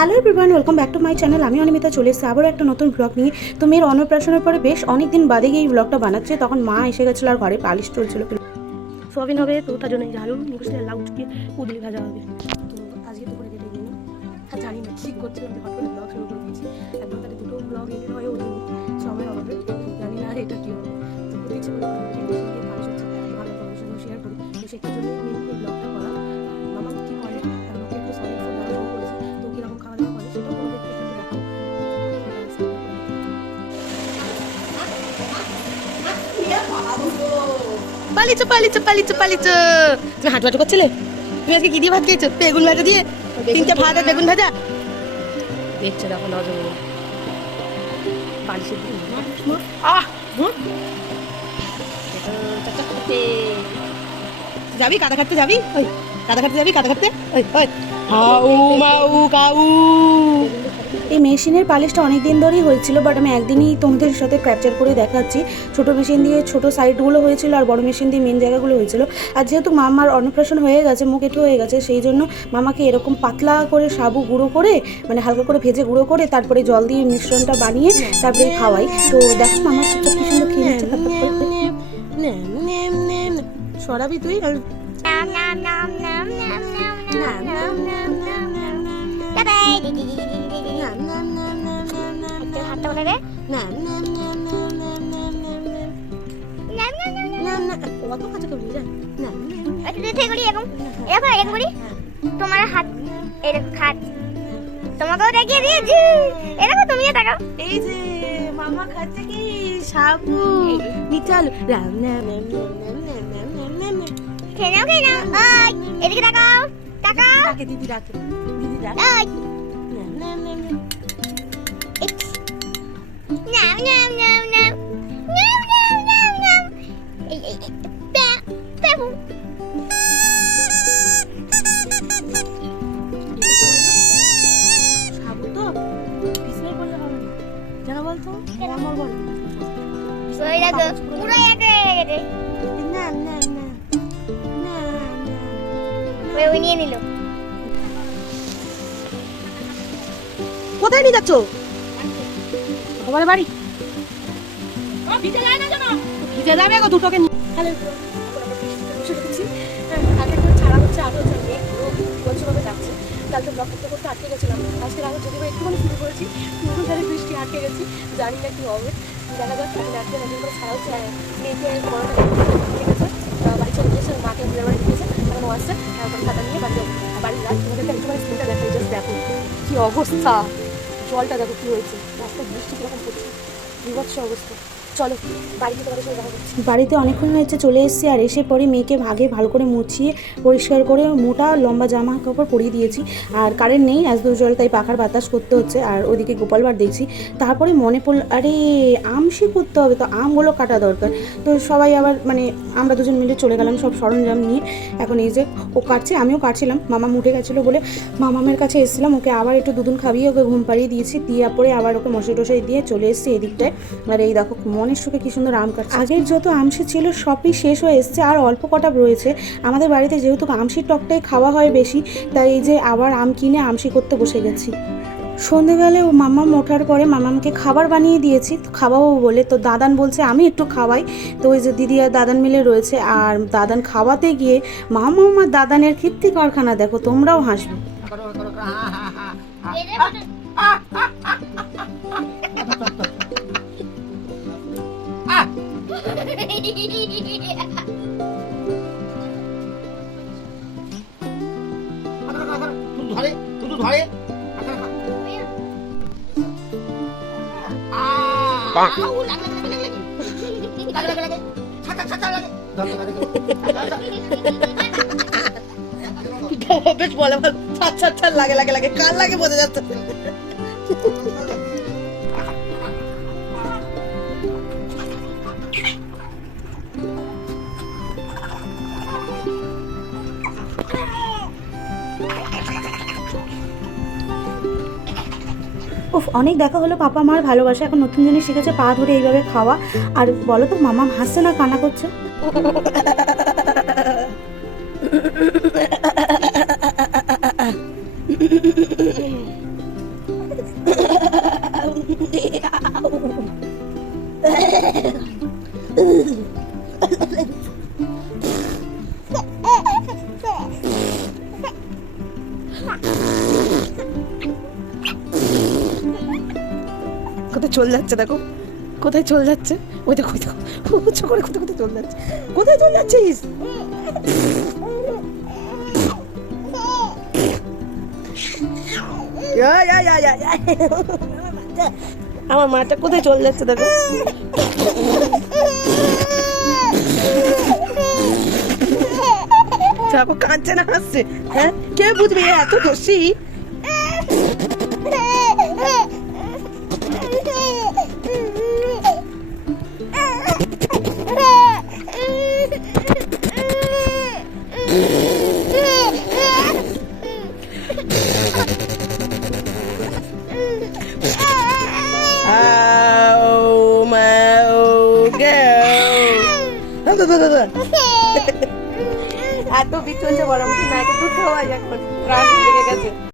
Hello everyone, welcome back to my channel. আমি অনিমিতা চলে এসেছি আবারও একটা নতুন ব্লগ নিয়ে। তো মেয়ের অন্নপ্রাশনের পরে বেশ অনেক দিন বাদে গিয়ে এই ব্লগটা বানাচ্ছে। তখন মা এসে গেছিলো আর ঘরে পালিশ চলছিল। সোয়াবিন হবে, তো তার জন্য ঝালু নিকুশে লাউ চুকিয়ে কুদলি ভাজা হবে। তো আজকে দুপুরে রেডি দিন আর জানি না কী করছিলাম, হঠাৎ করে ব্লগ শুরু করে দিয়েছি। একদম তাদের দুটো ব্লগ এডিট হয়ে ওঠেনি সময় হবে, জানি না এটা কী হবে। তো ইচ্ছে করে পালিশ হচ্ছে, ভালো তোমাদের সঙ্গে শেয়ার করি। তো সেটার জন্য মেনলি ব্লগটা করা। মামা কী করে তার মধ্যে একটু সলিড ফুড দেওয়া শুরু করেছে। তো কীরকম খাওয়া দাওয়া করে সেটাও তোমাদেরকে একটু দেখাবো। পালিচ পালিচ পালিচ পালিচ, তুমি হাঁটু হাঁটু করছিলে? তুমি আজকে কি দিয়ে ভাত খেয়েছো? বেগুন ভাজা দিয়ে, তিনটে ভাত আর বেগুন ভাজা। দেখছো দেখো নজর পালিশের দিয়ে যাবি কাদা কাটতে যাবি? ওই কাদা কাটতে যাবি? কাদা কাটতে ওই ওই হাউ মাউ কাউ। এই মেশিনের পালিশটা অনেক দিন ধরেই হয়েছিল, বাট আমি একদিনই তোমাদের সাথে ক্যাপচার করে দেখাচ্ছি। ছোটো মেশিন দিয়ে ছোটো সাইডগুলো হয়েছিল আর বড় মেশিন দিয়ে মেন জায়গাগুলো হয়েছিল। আর যেহেতু মামার অন্নপ্রাশন হয়ে গেছে, মুখ এঁটো হয়ে গেছে, সেই জন্য মামাকে এরকম পাতলা করে সাবু গুঁড়ো করে, মানে হালকা করে ভেজে গুঁড়ো করে তারপরে জল দিয়ে মিশ্রণটা বানিয়ে তারপরে খাওয়াই। তো দেখো মামার চুপচাপ কি সুন্দর খেয়ে নিচ্ছে। সরাবি তুই তোমার হাত এরকম খাট তোমাকেও দেখিয়ে দিয়েছি। এরকম তুমিও তাকাও। এই যে মামা খাচ্ছে কি সাবু মিঠাল খেয়ে নাও খেয়ে নাও। ওই এদিকে তাকাও তাকাও। ডাকে দিদি, ডাকে দিদি, ডাকে ওই নাও নাও নাও নাও নাও নাও নাও নাও। এই এই পেপু সাবু তো পিছনে পড়লে হবে না, যেন বলতো আমার বল ওই দেখো পুরো এক হয়ে গেছে। না না না না ওই নিয়ে নিল। কোথায় নিয়ে যাচ্ছ? তোমার বাড়ি ভিজে যায় না কেন? ভিজে যাবে গো দুটোকে। হ্যালো আগে তো ছাড়া হচ্ছে, আগে হচ্ছে মেঘ প্রচুরভাবে যাচ্ছে। কালকে ব্লগ করতে করতে আটকে গেছিলাম। আজকে আগে যদি একটুখানি শুরু করেছি, পুরো তাহলে বৃষ্টি আটকে গেছি, জানি না কি হবে। দেখা যাক এখন আজকে নতুন করে ছাড়া হচ্ছে। মেয়েকে বড়টা ঠিক আছে, বাড়ি চলে গিয়েছে, মাকে বিয়ের বাড়ি দিয়েছে, এখন ও আসছে এখন খাতা নিয়ে বাড়ি যাক। তোমাদেরকে একটুখানি স্কুলটা দেখাই, জাস্ট দেখো কি অবস্থা, জলটা দেখো কি হয়েছে, রাস্তায় বৃষ্টি কীরকম পড়ছে, বিভৎস অবস্থা। চলো বাড়িতে তোমাদের সাথে দেখা করছি। বাড়িতে অনেকক্ষণ হয়েছে চলে এসেছি, আর এসে পরে মেয়েকে ভাগে ভালো করে মুছিয়ে পরিষ্কার করে মোটা লম্বা জামা কাপড় পরিয়ে দিয়েছি। আর কারেন্ট নেই আজ দুজল, তাই পাখার বাতাস করতে হচ্ছে। আর ওদিকে গোপাল ভাঁড় দেখছি। তারপরে মনে পড়ল আরে আমশি করতে হবে, তো আমগুলো কাটা দরকার। তো সবাই আবার মানে আমরা দুজন মিলে চলে গেলাম সব সরঞ্জাম নিয়ে। এখন এই যে ও কাটছে, আমিও কাটছিলাম। মামা উঠে গেছিলো বলে মামামের কাছে এসেছিলাম, ওকে আবার একটু দুধুন খাইয়ে ওকে ঘুম পাড়িয়ে দিয়েছি। দিয়ে পরে আবার ওকে মশাই টশাই দিয়ে চলে এসেছি এদিকটায়। আর এই দেখো মনের সুখে কি সুন্দর আম কাটছে। আগের যত আমশি ছিল সবই শেষ হয়ে এসছে, আর অল্প কটা রয়েছে। আমাদের বাড়িতে যেহেতু আমশির টকটাই খাওয়া হয় বেশি, তাই এই যে আবার আম কিনে আমশি করতে বসে গেছি। সন্ধেবেলায় ও মামাম ওঠার পরে মামামকে খাবার বানিয়ে দিয়েছি, তো খাওয়াবো বলে। তো দাদান বলছে আমি একটু খাওয়াই। তো ওই যে দিদি আর দাদান মিলে রয়েছে, আর দাদান খাওয়াতে গিয়ে মামাম আর দাদানের কীর্তি কারখানা দেখো, তোমরাও হাসবে। ধরে ধরে বেশ বলে ছাড় লাগে লাগে লাগে কার লাগে বোঝা যাচ্ছে। উফ অনেক দেখা হলো পাপা মার ভালোবাসা। এখন নতুন জিনিস শিখেছে পা ধরে এইভাবে খাওয়া। আর বলো তো মামা হাসছে না কান্না করছে? কোথায় চলে যাচ্ছে দেখো, কোথায় চলে যাচ্ছে, ওই দেখো ওই দেখো উঁচু করে কোথায় কোথায় চলে যাচ্ছে, কোথায় চলে যাচ্ছিস? আমার মাটা কোথায় চলে যাচ্ছে দেখো। দেখো কাঁদছে না হাসছে, হ্যাঁ কে বুঝবে এত দোষী। Oh my God! এত বিচলছে বলার মতো না, দুধ খাওয়া এখন প্রাণ লেগে গেছে।